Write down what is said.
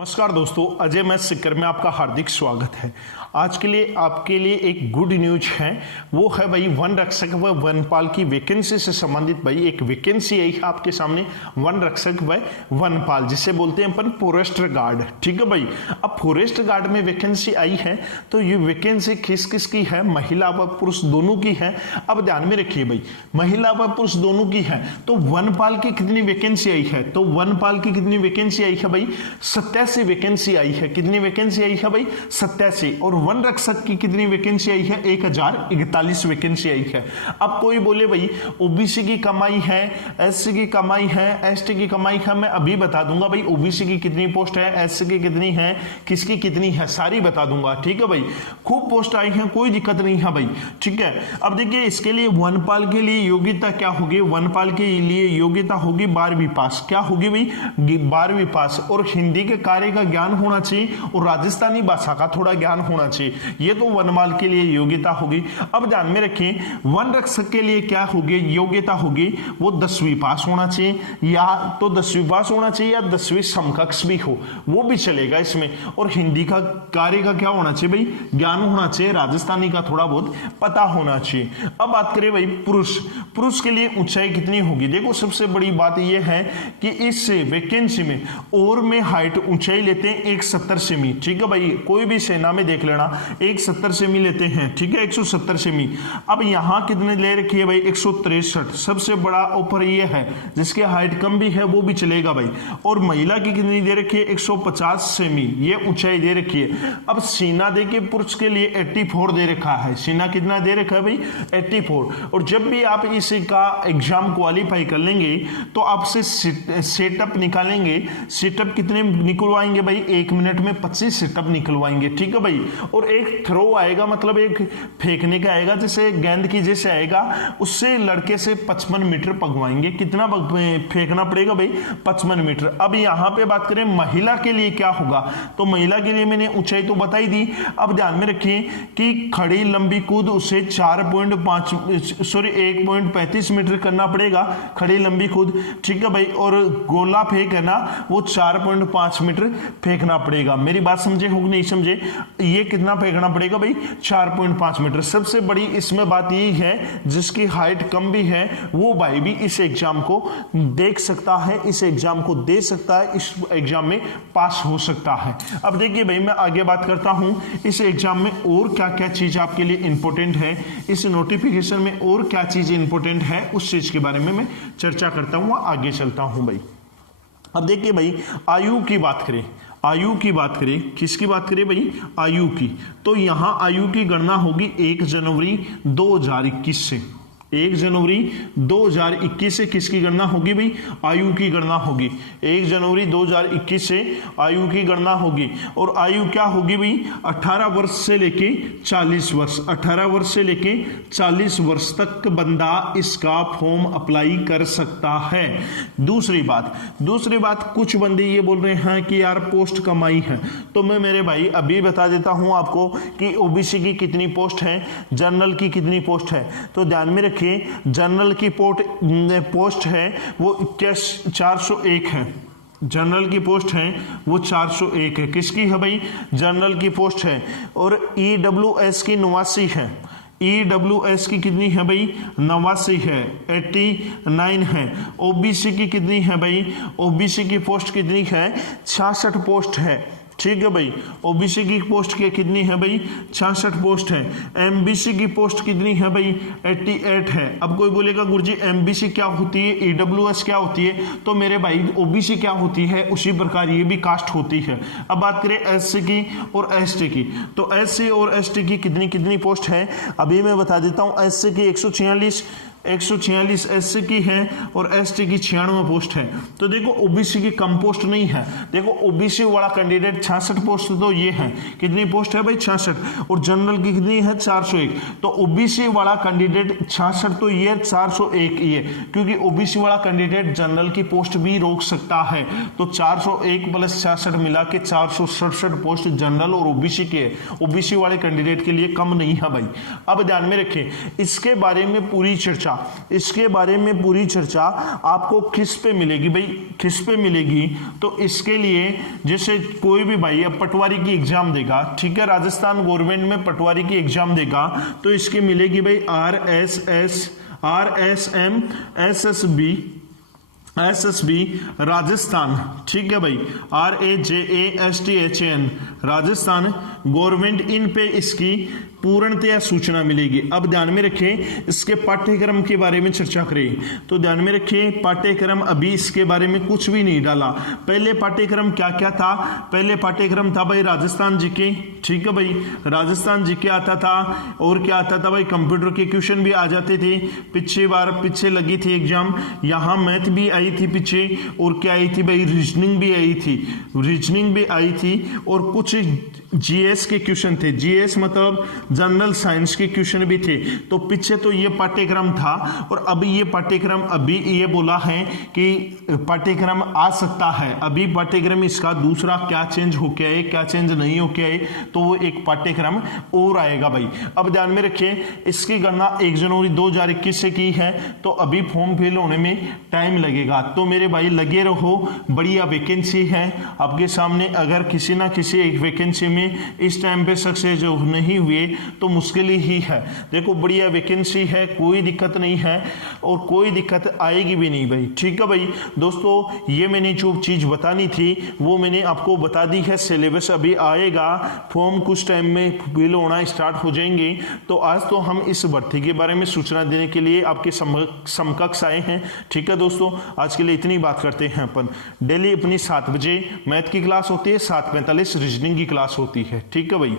नमस्कार दोस्तों, अजय मैथ सीकर में आपका हार्दिक स्वागत है। आज के लिए आपके लिए एक गुड न्यूज है, वो है भाई वन रक्षक व वनपाल की वैकेंसी से संबंधित भाई एक वैकेंसी आई है आपके सामने, वन रक्षक व वनपाल, जिसे बोलते हैं अपन फॉरेस्ट गार्ड। ठीक है भाई, अब फॉरेस्ट गार्ड में वैकेंसी आई है तो ये वैकेंसी किस किस की है, महिला व पुरुष दोनों की है। अब ध्यान में रखिए भाई, महिला व पुरुष दोनों की है। तो वनपाल की कितनी वैकेंसी आई है, तो वनपाल की कितनी वैकेंसी आई है भाई, 87 वैकेंसी आई है। कितनी वैकेंसी आई है भाई, 87। और वन रक्षक की कितनी वैकेंसी आई है, 1041 वैकेंसी आई है। अब कोई बोले भाई ओबीसी की कमाई है, एससी की कमाई है, एसटी की कमाई है, मैं अभी बता दूंगा भाई ओबीसी की कितनी पोस्ट है, एससी की कितनी है, किसकी कितनी है, सारी बता दूंगा। ठीक है भाई, खूब पोस्ट आई है, कोई दिक्कत नहीं है भाई। ठीक है, अब देखिए इसके लिए वनपाल के लिए योग्यता क्या होगी, वनपाल के लिए योग्यता होगी 12वीं पास। क्या होगी भाई, 12वीं पास। और हिंदी के कार्य का ज्ञान होना चाहिए और राजस्थानी भाषा का थोड़ा ज्ञान होना चाहिए। ये तो वनपाल के लिए योग्यता होगी। अब ध्यान में रखें, वन रक्षक के लिए क्या होगी, योग्यता होगी वो 10वीं पास होना चाहिए, या तो 10वीं पास होना चाहिए या 10वीं समकक्ष भी हो, वो भी चलेगा इसमें। और हिंदी का कार्य का क्या होना चाहिए भाई, ज्ञान होना चाहिए, राजस्थानी का थोड़ा बहुत पता होना चाहिए। अब बात करें भाई पुरुष, पुरुष के लिए ऊंचाई कितनी होगी। देखो सबसे बड़ी बात यह है कि इस वैकेंसी में और में हाइट ऊंचाई लेते हैं 170 सेमी। ठीक है भाई, कोई भी सेना में देख लेना 170 सेमी लेते हैं। ठीक है, 170 सेमी। अब यहां कितने ले रखी है भाई, 163। सबसे बड़ा ऑफर ये है, जिसके हाइट कम भी है वो भी चलेगा भाई। और महिला की कितनी दे रखी है, 150 सेमी, ये ऊंचाई दे रखी है। अब सीना दे के पुरुष के लिए 84 दे रखा है। सीना कितना दे रखा है भाई, 84। और जब भी आप इसका एग्जाम क्वालिफाई कर लेंगे तो आपसे सेटअप निकालेंगे। सेटअप कितने निकलवाएंगे भाई, 1 मिनट में 25 सेटअप निकलवाएंगे। ठीक है भाई, और एक थ्रो आएगा, मतलब एक फेंकने का आएगा, जैसे गेंद की जैसे आएगा, उससे लड़के से 55 मीटर पगवाएंगे। कितना फेंकना पड़ेगा भाई, 55 मीटर। अब यहां पे बात करें महिला के लिए क्या होगा, तो महिला के लिए मैंने ऊंचाई तो बताई दी। अब ध्यान में रखिए कि खड़ी लंबी कूद उसे 1.35 मीटर करना पड़ेगा, खड़ी लंबी कूद। ठीक है भाई, और गोला फेंक है ना, वो 4.5 मीटर फेंकना पड़ेगा। मेरी बात समझे हो नहीं समझे, ये कितना फेंकना पड़ेगा भाई, 4.5 मीटर। सबसे बड़ी इसमें बात यही है, जिसकी हाइट कम भी है वो भाई भी इस एग्जाम को देख सकता है, इस एग्जाम को दे सकता है, इस एग्जाम में पास हो सकता है। अब देखिए भाई, मैं आगे बात करता हूं इस एग्जाम में और क्या क्या चीज आपके लिए इंपॉर्टेंट है, इस नोटिफिकेशन में और क्या चीज इंपॉर्टेंट है, उस चीज के बारे में मैं चर्चा करता हूं, आगे चलता हूं भाई। अब देखिए भाई, आयु की बात करें, आयु की बात करें, किसकी बात करें भाई, आयु की। तो यहां आयु की गणना होगी 1 जनवरी 2021 से। 1 जनवरी 2021 से किसकी गणना होगी भाई, आयु की गणना होगी। 1 जनवरी 2021 से आयु की गणना होगी। और आयु क्या होगी भाई, 18 वर्ष से लेके 40 वर्ष, 18 वर्ष से लेके 40 वर्ष तक बंदा इसका फॉर्म अप्लाई कर सकता है। दूसरी बात, कुछ बंदे ये बोल रहे हैं कि यार पोस्ट कम आई है, तो मैं मेरे भाई अभी बता देता हूं आपको कि ओबीसी की कितनी पोस्ट है, जनरल की कितनी पोस्ट है। तो ध्यान में रखिए, जनरल की पोस्ट है वो 401 है। जनरल की पोस्ट है वो 401 है। किसकी है भाई, जनरल की पोस्ट है। और ईडब्ल्यूएस की 89 है। ईडब्ल्यूएस की कितनी है भाई, 89 है, 89 है। ओबीसी की कितनी है भाई, ओबीसी की पोस्ट कितनी है, 66 पोस्ट है। ठीक है भाई, ओबीसी की पोस्ट के कितनी है भाई, 66 पोस्ट है। एमबीसी की पोस्ट कितनी है भाई, 88 है। अब कोई बोलेगा गुरुजी एमबीसी क्या होती है, ईडब्ल्यूएस क्या होती है, तो मेरे भाई ओबीसी क्या होती है, उसी प्रकार ये भी कास्ट होती है। अब बात करें एससी की और एसटी की, तो एससी और एसटी की कितनी कितनी पोस्ट है, अभी मैं बता देता हूं। एससी की 146 एससी की है और एसटी की 96 पोस्ट है। तो देखो ओबीसी की कम पोस्ट नहीं है। देखो ओबीसी वाला कैंडिडेट 66 पोस्ट तो ये है, कितनी पोस्ट है भाई, 66। और जनरल की कितनी है, 401। तो ओबीसी वाला कैंडिडेट 66 तो ये 401 ये, क्योंकि ओबीसी वाला कैंडिडेट जनरल की पोस्ट भी रोक सकता है। तो 401 प्लस 66 मिला के 467 पोस्ट जनरल और ओबीसी के, ओबीसी वाले कैंडिडेट के लिए कम नहीं है भाई। अब ध्यान में रखें, इसके बारे में पूरी चर्चा चर्चा, इसके बारे में पूरी चर्चा आपको किस पे मिलेगी भाई, किस पे मिलेगी? तो इसके लिए जैसे कोई भी भाई अब पटवारी की एग्जाम देगा, ठीक है, राजस्थान गवर्नमेंट में पटवारी की एग्जाम देगा, तो इसकी मिलेगी भाई RSM SSB राजस्थान, ठीक है भाई, RAJASTHAN राजस्थान गवर्नमेंट, इन पे इसकी पूर्णतया सूचना मिलेगी। अब ध्यान में रखें, इसके पाठ्यक्रम के बारे में चर्चा करें तो ध्यान में रखें, पाठ्यक्रम अभी इसके बारे में कुछ भी नहीं डाला। पहले पाठ्यक्रम क्या क्या था? पहले पाठ्यक्रम था भाई राजस्थान जीके, ठीक है भाई, राजस्थान जीके आता था, और क्या आता था भाई, कंप्यूटर के क्वेश्चन भी आ जाते थे। पीछे लगी थी एग्जाम, यहाँ मैथ भी आई थी पीछे, और क्या आई थी भाई, रीजनिंग भी आई थी, रीजनिंग भी आई थी, और कुछ जीएस के क्वेश्चन थे, जीएस मतलब जनरल साइंस के क्वेश्चन भी थे। तो पीछे तो ये पाठ्यक्रम था, और अभी ये पाठ्यक्रम, अभी ये बोला है कि पाठ्यक्रम आ सकता है, अभी पाठ्यक्रम इसका दूसरा क्या चेंज होके आए, क्या चेंज नहीं होके आए, तो वो एक पाठ्यक्रम और आएगा भाई। अब ध्यान में रखिए, इसकी गणना 1 जनवरी 2021 से की है, तो अभी फॉर्म फिल होने में टाइम लगेगा। तो मेरे भाई लगे रहो, बढ़िया वैकेंसी है आपके सामने। अगर किसी ना किसी एक वैकेंसी में इस टाइम पे सक्सेस नहीं हुए तो मुश्किल ही है। देखो बढ़िया वैकेंसी है, कोई दिक्कत नहीं है, और कोई दिक्कत आएगी भी नहीं भाई, ठीक है भाई। दोस्तों ये मैंने जो चीज बतानी थी वो मैंने आपको बता दी है। सिलेबस अभी आएगा, फॉर्म कुछ टाइम में फिल होना स्टार्ट हो जाएंगे। तो आज तो हम इस भर्ती के बारे में सूचना देने के लिए आपके समकक्ष आए हैं, ठीक है दोस्तों। आज के लिए इतनी बात करते हैं अपन। डेली अपनी 7 बजे मैथ की क्लास होती है, 7:45 रीजनिंग की क्लास होती है, ठीक है भाई।